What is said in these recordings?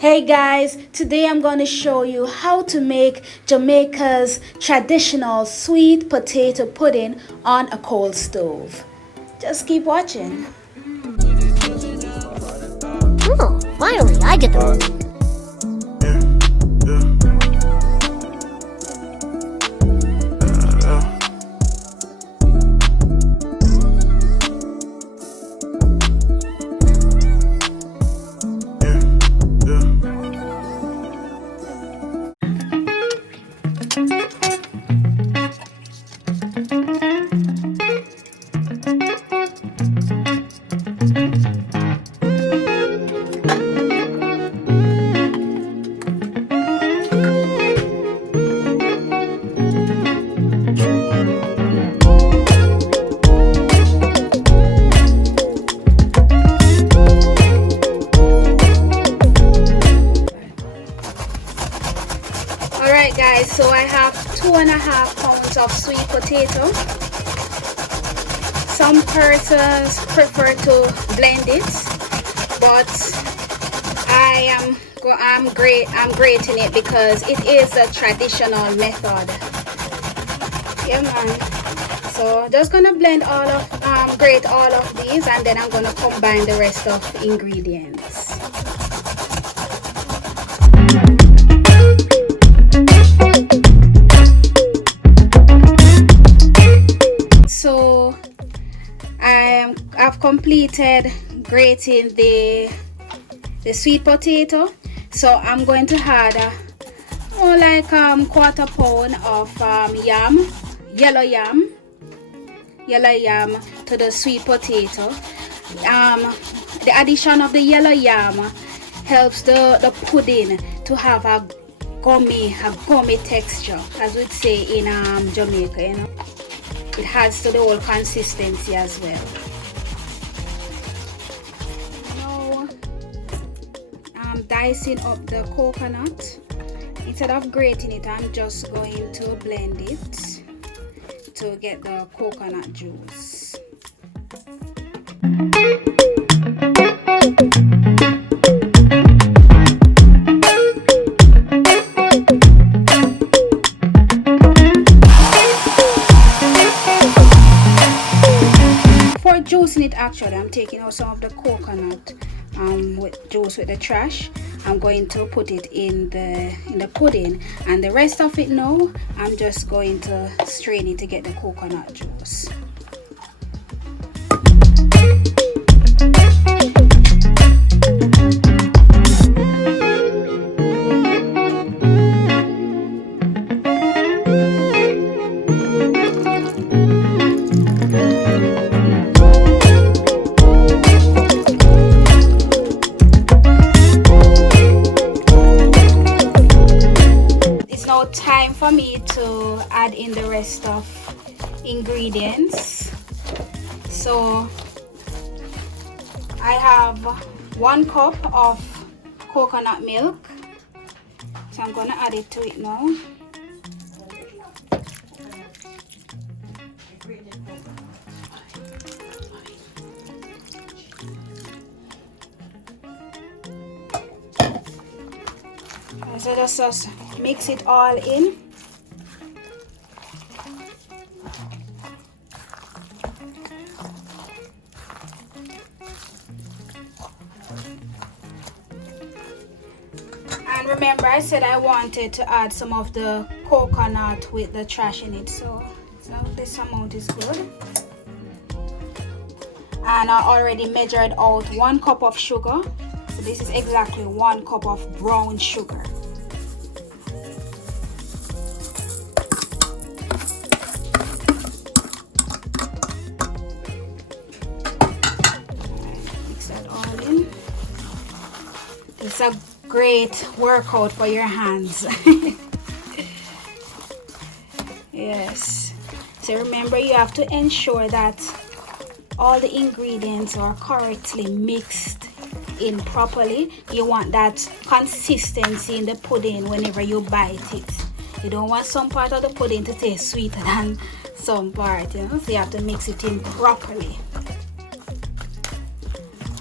Hey guys, today I'm going to show you how to make Jamaica's traditional sweet potato pudding on a coal stove. Just keep watching. Oh, finally, I get the... Alright guys, so I have 2.5 pounds of sweet potato. Some persons prefer to blend it, but I'm grating it because it is a traditional method. Yeah man. So just gonna blend grate all of these, and then I'm gonna combine the rest of the ingredients. So I've completed grating the sweet potato, so I'm going to add like quarter pound of yellow yam to the sweet potato. The addition of the yellow yam helps the pudding to have a gummy texture, as we'd say in Jamaica, you know. It adds to the whole consistency as well. Now I'm dicing up the coconut. Instead of grating it, I'm just going to blend it to get the coconut juice. Juicing it, actually I'm taking out some of the coconut with the trash. I'm going to put it in the pudding, and the rest of it now I'm just going to strain it to get the coconut juice. Time for me to add in the rest of ingredients. So I have 1 cup of coconut milk, so I'm gonna add it to it now. So just mix it all in. And remember, I said I wanted to add some of the coconut with the trash in it, so this amount is good. And I already measured out 1 cup of sugar, so this is exactly 1 cup of brown sugar. It's a great workout for your hands. Yes. So remember, you have to ensure that all the ingredients are correctly mixed in properly. You want that consistency in the pudding whenever you bite it. You don't want some part of the pudding to taste sweeter than some part, you know. So you have to mix it in properly.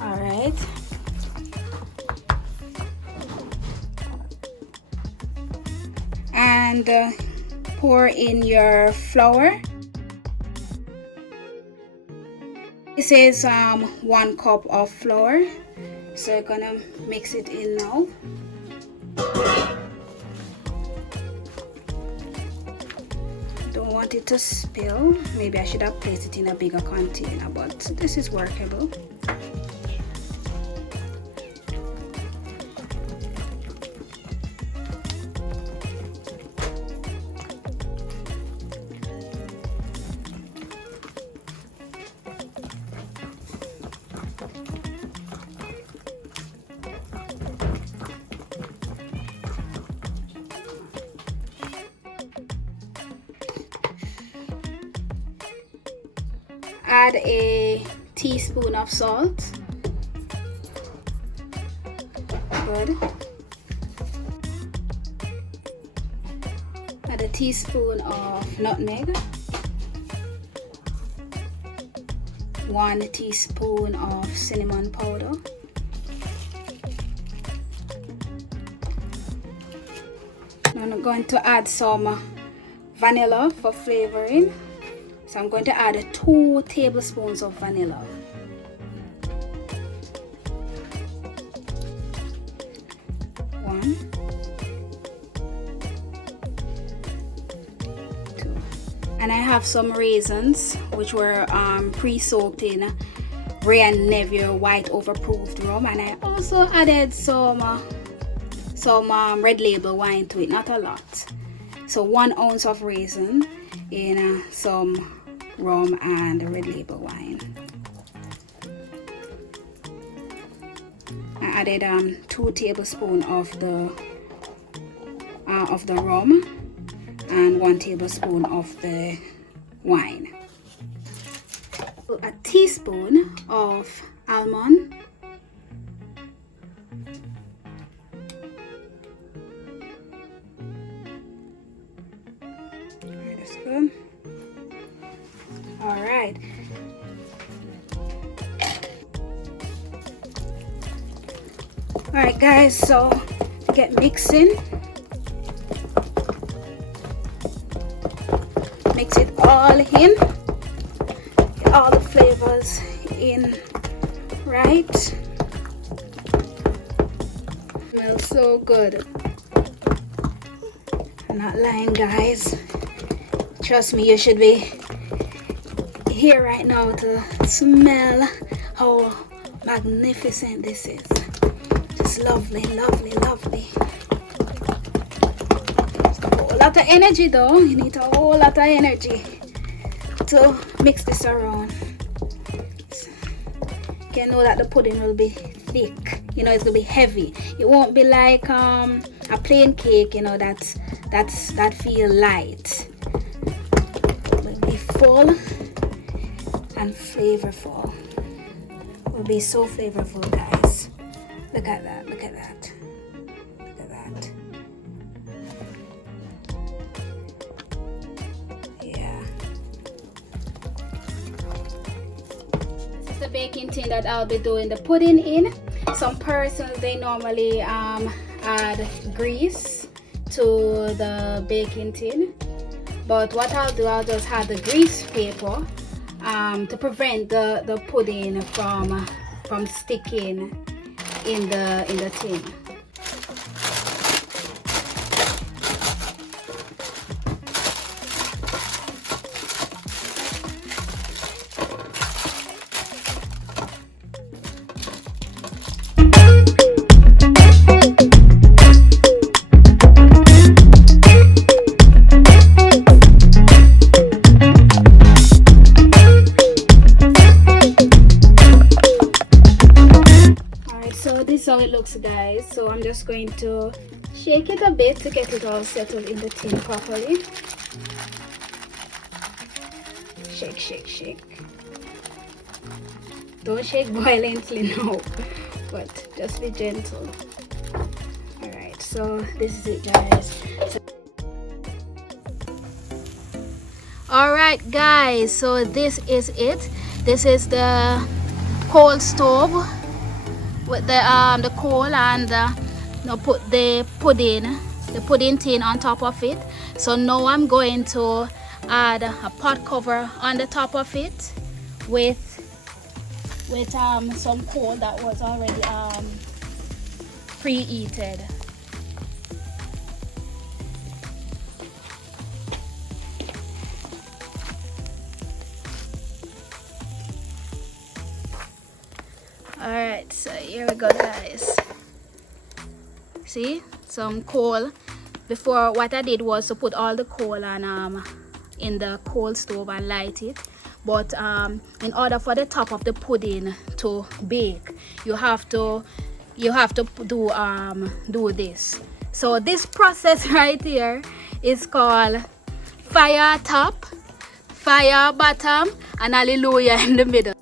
All right. and pour in your flour. This is 1 cup of flour, so you're gonna mix it in now. Don't want it to spill. Maybe I should have placed it in a bigger container, but this is workable. Add a teaspoon of salt. Good. Add a teaspoon of nutmeg. 1 teaspoon of cinnamon powder. I'm going to add some vanilla for flavoring. So I'm going to add 2 tablespoons of vanilla. One, 2. And I have some raisins which were pre-soaked in Ray and Neville white overproofed rum, and I also added some red label wine to it, not a lot. So 1 ounce of raisin in some rum and red label wine. I added 2 tablespoons of the rum and 1 tablespoon of the wine. A teaspoon of almond. That's good. All right. All right, guys. So get mixing. Mix it all in. Get all the flavors in. Right. Smells so good. I'm not lying, guys. Trust me, you should be here right now to smell how magnificent this is. Just lovely, lovely, lovely. It's a whole lot of energy though. You need a whole lot of energy to mix this around. You can know that the pudding will be thick. You know, it's gonna be heavy. It won't be like a plain cake, you know, that feel light. It will be full and flavorful. Will be so flavorful, guys. Look at that, look at that, look at that. Yeah. This is the baking tin that I'll be doing the pudding in. Some persons, they normally add grease to the baking tin, but what I'll do, I'll just have the grease paper to prevent the pudding from sticking in the tin. How it looks, guys. So I'm just going to shake it a bit to get it all settled in the tin properly. Shake, shake, shake. Don't shake violently now, but just be gentle. All right, so this is it, guys. All right, guys, so this is it. This is the coal stove with the coal, and now put the pudding the pudding tin on top of it. So now I'm going to add a pot cover on the top of it with some coal that was already preheated. Alright, so here we go, guys. See, some coal. Before, what I did was to put all the coal on in the coal stove and light it. But in order for the top of the pudding to bake, you have to do this. So this process right here is called fire top, fire bottom, and hallelujah in the middle.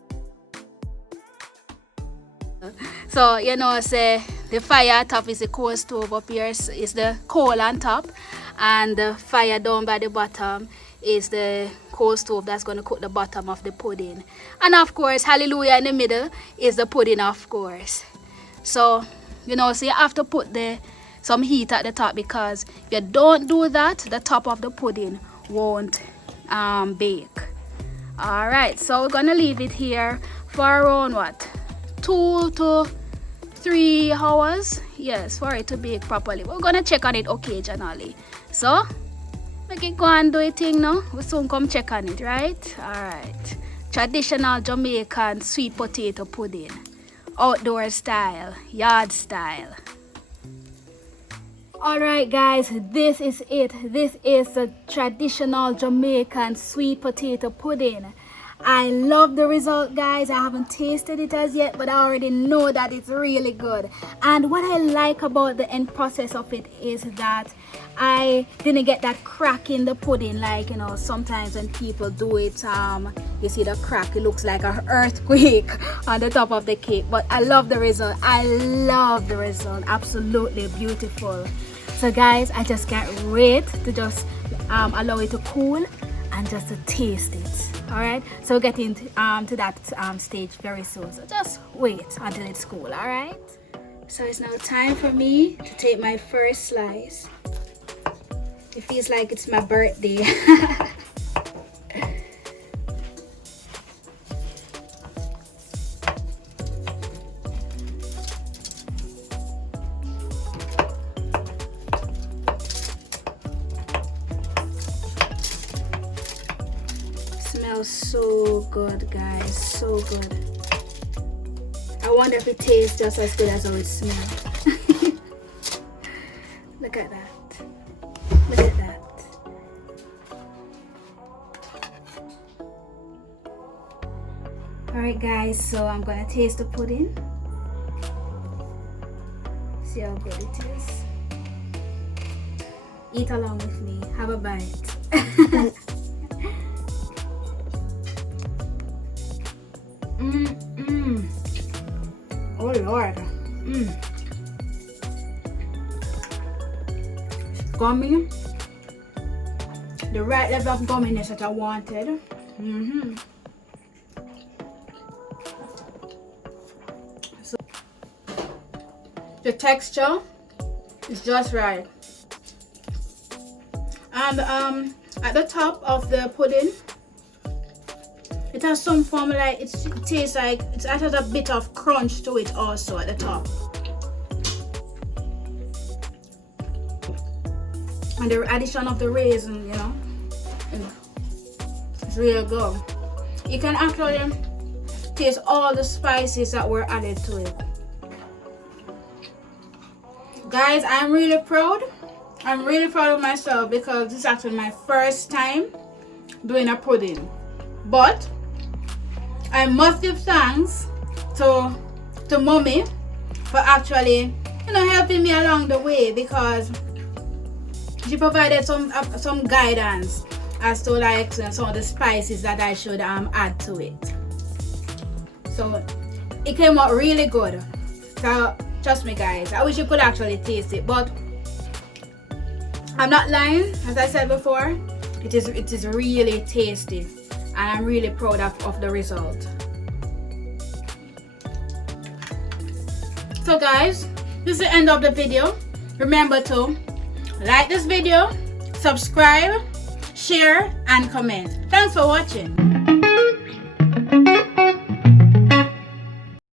So you know, say the fire top is the coal stove, up here is the coal on top, and the fire down by the bottom is the coal stove that's going to cook the bottom of the pudding. And of course, hallelujah in the middle is the pudding, of course. So you know, so you have to put some heat at the top, because if you don't do that, the top of the pudding won't bake. All right, so we're gonna leave it here for around what, 2 to 3 hours, yes, for it to bake properly. We're gonna check on it occasionally. So make it go and do it thing now. We soon come check on it, right? All right. Traditional Jamaican sweet potato pudding, outdoor style, yard style. All right, guys, this is it. This is the traditional Jamaican sweet potato pudding. I love the result, guys. I haven't tasted it as yet, but I already know that it's really good. And what I like about the end process of it is that I didn't get that crack in the pudding, like, you know, sometimes when people do it, you see the crack, it looks like an earthquake on the top of the cake. But I love the result. I love the result. Absolutely beautiful. So guys, I just can't wait to just allow it to cool and just to taste it. All right, so we're getting to that stage very soon, so just wait until it's cool. All right, so it's now time for me to take my first slice. It feels like it's my birthday. Smells so good, guys, so good. I wonder if it tastes just as good as how it smells. Look at that. Look at that. Alright, guys, so I'm gonna taste the pudding. See how good it is. Eat along with me. Have a bite. Oh Lord. It's gummy. The right level of gumminess that I wanted. So the texture is just right. And at the top of the pudding, it has some form, like it tastes like it has a bit of crunch to it also at the top. And the addition of the raisin, you know, it's really good. You can actually taste all the spices that were added to it. Guys, I'm really proud. I'm really proud of myself because this is actually my first time doing a pudding. But I must give thanks to mommy for actually, you know, helping me along the way, because she provided some guidance as to like some of the spices that I should add to it. So it came out really good. So trust me, guys, I wish you could actually taste it, but I'm not lying. As I said before, it is really tasty. And I'm really proud of the result. So guys, this is the end of the video. Remember to like this video, subscribe, share and comment. Thanks for watching.